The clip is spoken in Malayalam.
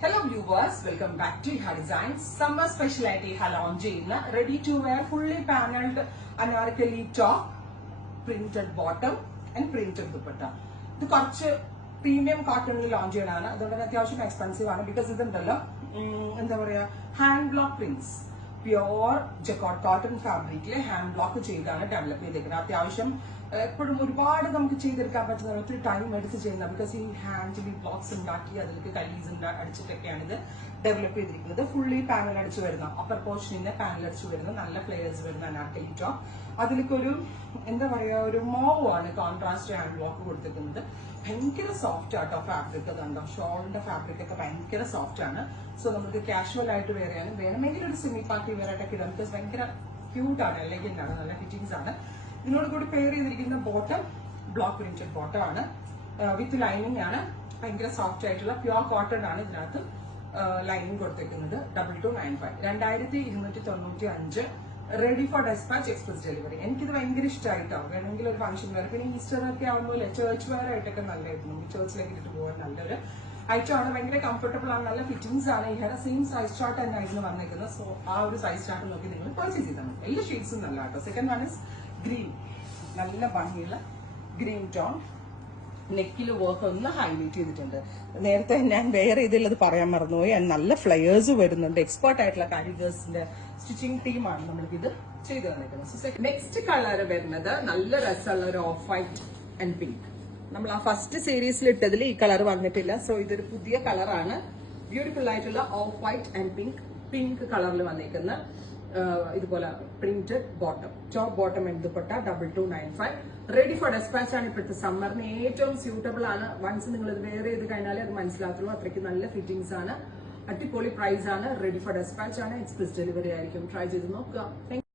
Hello viewers, welcome back to Iha Designs. Summer speciality Iha launch ചെയ്യുന്ന ready to wear fully paneled anarkali top, printed bottom and printed dupatta. ഇത് കുറച്ച് പ്രീമിയം കോട്ടണിൽ ലോഞ്ച് ചെയ്യണതാണ്. അതുകൊണ്ട് അത്യാവശ്യം എക്സ്പെൻസീവ് ആണ്. ബിക്കോസ് ഇതുണ്ടല്ലോ എന്താ പറയാ hand block prints, pure jacquard cotton ഫാബ്രിക്കില് ഹാൻഡ് ബ്ലോക്ക് ചെയ്താണ് ഡെവലപ്പ് ചെയ്തിരിക്കുന്നത്. അത്യാവശ്യം എപ്പോഴും ഒരുപാട് നമുക്ക് ചെയ്തെടുക്കാൻ പറ്റുന്ന ഒത്തിരി ടൈം എടുത്ത് ചെയ്യുന്ന, ബിക്കോസ് ഈ ഹാൻഡിൽ blogs ഉണ്ടാക്കി അതിലേക്ക് കലീസ് അടിച്ചിട്ടൊക്കെയാണ് ഇത് ഡെവലപ്പ് ചെയ്തിരിക്കുന്നത്. ഫുള്ളി പാനൽ അടിച്ചു വരുന്ന, അപ്പർ പോർഷനിൽ നിന്ന് പാനൽ അടിച്ചു വരുന്ന നല്ല ഫ്ലെയേഴ്സ് വരുന്ന അനാർക്കലി ടോപ്പ്. അതിലേക്ക് ഒരു എന്താ പറയാ ഒരു മോവ് ആണ് കോൺട്രാസ്റ്റ് ഹാൻഡ് ബ്ലോക്ക് കൊടുത്തിരിക്കുന്നത്. ഭയങ്കര സോഫ്റ്റ് ആട്ടോ ഫാബ്രിക്. അതുണ്ടോ ഷോളിന്റെ ഫാബ്രിക് ഒക്കെ ഭയങ്കര സോഫ്റ്റ് ആണ്. സോ നമുക്ക് കാഷ്വൽ ആയിട്ട് വെയർ ചെയ്യാനും വേണമെങ്കിൽ ഒരു സെമി പാർട്ടി വെയർ ആയിട്ടൊക്കെ ഇടാം. ബിക്കോസ് ഭയങ്കര ക്യൂട്ട് ആണ്, എലഗന്റ് ആണ്, നല്ല ഫിറ്റിംഗ്സ് ആണ്. ഇതിനോട് കൂടി പെയർ ചെയ്തിരിക്കുന്ന ബോട്ടം ബ്ലോക്ക് പ്രിന്റഡ് ബോട്ടം ആണ്, വിത്ത് ലൈനിങ് ആണ്. ഭയങ്കര സോഫ്റ്റ് ആയിട്ടുള്ള പ്യോർ കോട്ടൺ ആണ് ഇതിനകത്ത് ലൈനിങ് കൊടുത്തിരിക്കുന്നത്. 2295 2295 ready for despatch express delivery. എനിക്കിത് ഭയങ്കര ഇഷ്ടമായിട്ടോ. വേണമെങ്കിൽ ഒരു ഫംഗ്ഷൻ വെയർ, പിന്നെ ഈസ്റ്റർ ഒക്കെ ആകുമ്പോൾ ചേർച്ച് വെയർ ആയിട്ടൊക്കെ നല്ലതായിരുന്നു. നമുക്ക് ചേർച്ചിലേക്ക് ഇട്ടിട്ട് പോകാൻ നല്ലൊരു ഐറ്റം ആണ്. ഭയങ്കര കംഫർട്ടബിൾ ആണ്, നല്ല ഫിറ്റിംഗ്സ് ആണ്. ഇഹയുടെ സെയിം സൈസ് ചാർട്ട് തന്നെയായിരുന്നു വന്നിരിക്കുന്നത്. സോ ആ ഒരു സൈസ് ചാർട്ട് നോക്കി നിങ്ങൾ പർച്ചേസ് ചെയ്താൽ മതി. എല്ലാ ഷെയ്ഡ്സും നല്ല കേട്ടോ. സെക്കൻഡ് വൺ ഇസ് ഗ്രീൻ, നല്ല ഭംഗിയുള്ള ഗ്രീൻ ടോൺ. നെക്കിൽ വർക്ക് ഒന്ന് ഹൈലൈറ്റ് ചെയ്തിട്ടുണ്ട്. നേരത്തെ ഞാൻ വെയർ ചെയ്തുള്ളത് പറയാൻ മറന്നുപോയി. നല്ല ഫ്ലയേഴ്സ് വരുന്നുണ്ട്. എക്സ്പേർട്ട് ആയിട്ടുള്ള കാരിഗേഴ്സിന്റെ സ്റ്റിച്ചിങ് ടീമാണ് നമ്മൾക്ക് ഇത് ചെയ്തു തന്നിരിക്കുന്നത്. നെക്സ്റ്റ് കളർ വരുന്നത് നല്ല രസമുള്ള ഒരു ഓഫ് വൈറ്റ് ആൻഡ് പിങ്ക്. നമ്മൾ ആ ഫസ്റ്റ് സീരീസിൽ ഇട്ടതിൽ ഈ കളർ വന്നിട്ടില്ല. സോ ഇതൊരു പുതിയ കളറാണ്. ബ്യൂട്ടിഫുൾ ആയിട്ടുള്ള ഓഫ് വൈറ്റ് ആൻഡ് പിങ്ക് കളറിൽ വന്നിരിക്കുന്ന ഇതുപോലെ പ്രിന്റഡ് ബോട്ടം, ടോപ്പ് ബോട്ടം എടുത്തപ്പെട്ട 2295. റെഡി ഫോർ ഡെസ്പാച്ച് ആണ്. ഇപ്പോഴത്തെ സമ്മറിന് ഏറ്റവും സ്യൂട്ടബിൾ ആണ്. വൺസ് നിങ്ങൾ ഇത് വെയർ ചെയ്ത് കഴിഞ്ഞാൽ അത് മനസ്സിലാക്കുള്ളൂ. അത്രയ്ക്ക് നല്ല ഫിറ്റിംഗ്സ് ആണ്, അടിപൊളി പ്രൈസ് ആണ്. റെഡി ഫോർ ഡെസ്പാച്ച് ആണ്, എക്സ്പ്രസ് ഡെലിവറി ആയിരിക്കും. ട്രൈ ചെയ്ത് നോക്കുക.